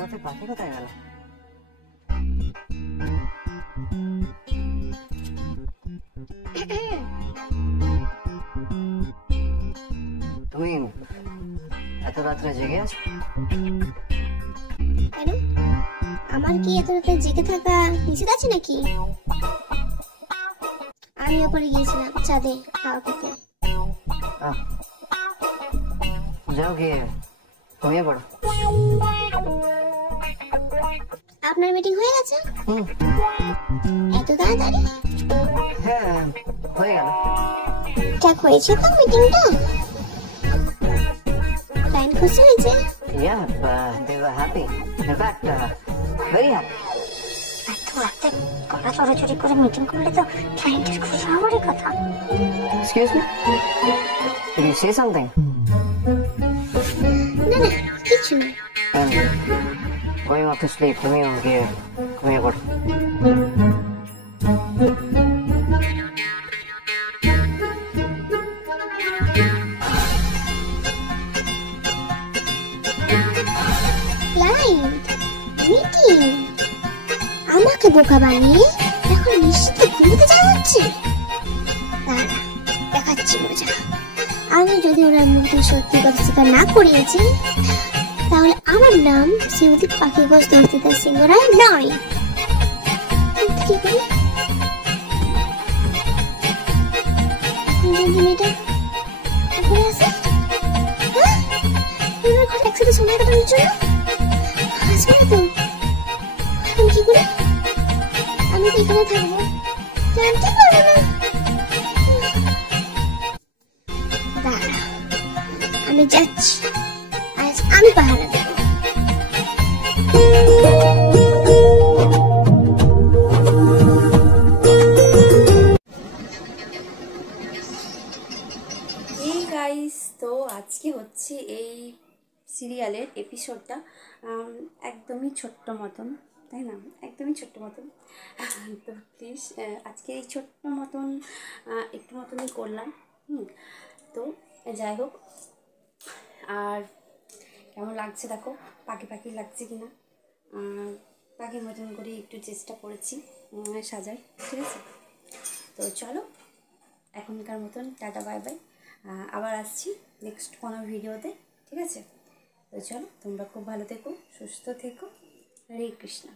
রাতে পাখি কোথায় গেল? তুমি এত রাত্রে জেগে আছো কেন? আমার কি এত রাতে জেগে থাকা নিষেধ আছে নাকি? আমি ওপরে গিয়েছিলাম ছাদে হাওয়া খেতে। যাও গিয়ে ঘুমিয়ে পড়ো। আপনার মিটিং হয়ে গেছে? এত তাড়াতাড়ি? হ্যাঁ, হয়ে গেল। ঠিক হয়েছে তো মিটিংটা? ক্লায়েন্ট খুশি হয়েছে? Yeah, they were happy. In fact, very happy. এত রাতে গলা চড়াচড়ি করে মিটিং করলে তো ক্লায়েন্টের খুশি হওয়ারই কথা। Excuse me? Did you say something? না না, কিছু না। I'm going off to sleep. ঘুমিয়ে গিয়ে ঘুমিয়ে পড়ো। ক্লায়েন্ট মিটিং আমাকে বোকা বানিয়ে এখন নিশ্চিত ঘুমোতে যাওয়া হচ্ছে। দাঁড়া, দেখাচ্ছি মজা। আমি যদি ওনার মুখে সত্যি কথা স্বীকার না করিয়েছি, তাহলে আমার নাম শ্রীমতী পাখি ঘোষ দর্শিতা সিংহ রায় নয়। কিন্তু কি করি? এখন যদি মেয়েটা উপরে আসে, এবার ঘরে একসাথে সময় কাটানোর জন্য আসবে না তো? এখন কি করি? আমি তো এখানে থাকবো, জানতে পারবো না। দাঁড়া, আমি যাচ্ছি। আজ আমি পাহারা দেব। এই গাইস, তো আজকে হচ্ছে এই সিরিয়ালের এপিসোডটা একদমই ছোট্ট মতন, তাই না? একদমই ছোট্ট মতন। তো প্লিজ আজকে এই ছোট্ট মতন একটু মতনই করলাম। তো যাই হোক, আর কেমন লাগছে দেখো, পাখি পাখি লাগছে কি না। পাখির মতন করে একটু চেষ্টা করেছি সাজার, ঠিক আছে? তো চলো, এখনকার মতন টাটা বাই বাই। আবার আসছি নেক্সট কোনো ভিডিওতে, ঠিক আছে? তো চলো, তোমরা খুব ভালো থেকো, সুস্থ থেকো। হরে কৃষ্ণ।